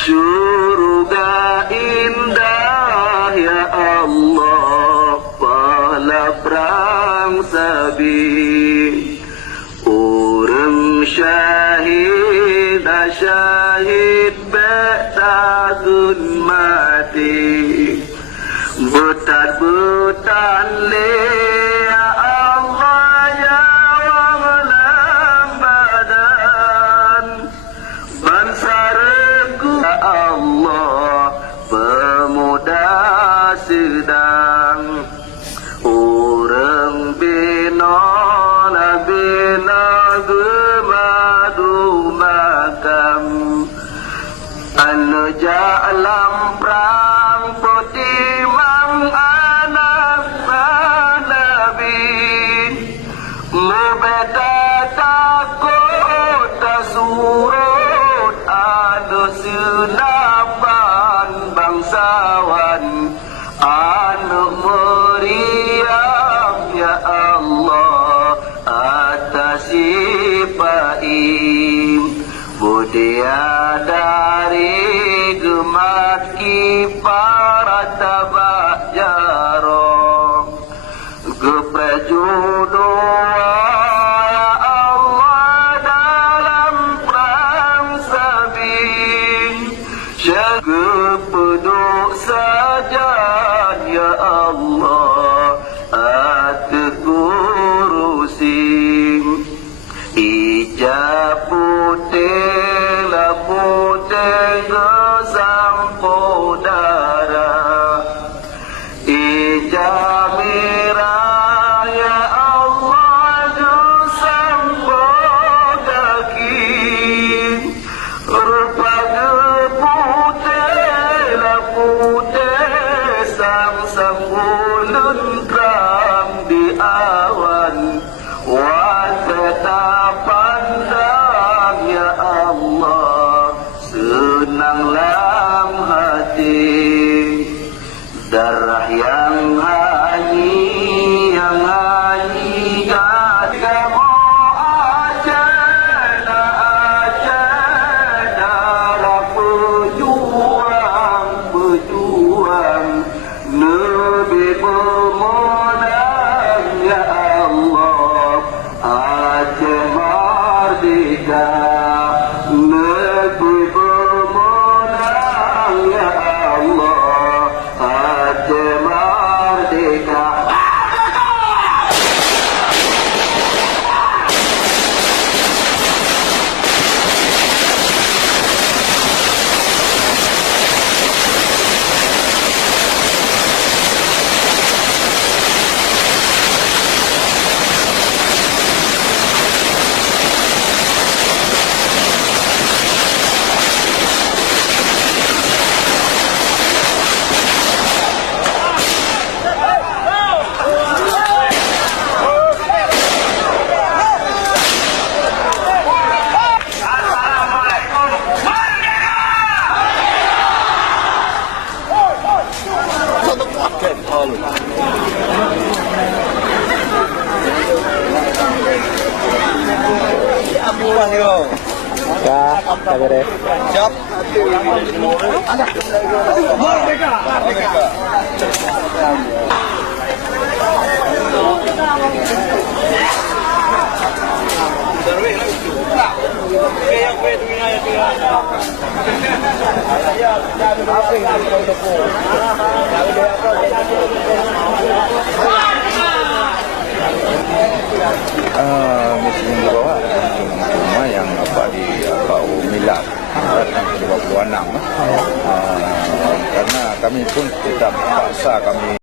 Surga indah ya Allah, pahala perang sabi. Orang syahid syahid bertakun mati. Butan-butan le ya Allah ya wamalam badan. Bansaraku ya Allah, pemuda sedang. Orang bina gemadu makam. Anu jalam perang putih mang anak Nabi. Mubeda takut surut anu senapan bangsawan. Anu meriam ya Allah atas sipaim. Budia dari gemaki para tabak jarong. Geprejudua ya Allah dalam perang sabing. Kepeduk saja ya Allah atekurusim. Ijab putih la putih sampo darah. Ijab merah ya Allah sampo kaki. Rupa putih la putih sang ulun terang di awan. Wajah pandang ya Allah senanglah hati. Darah yang hanyi kamu aja darah pejuang lebih pemenang ya Allah. Aceh merdeka, negeri pemenang ya Allah. Aceh merdeka. Ya, beres. Siap. Merdeka. Misi yang dibawa cuma yang di Umilat yang 26 karena kami pun tidak paksa kami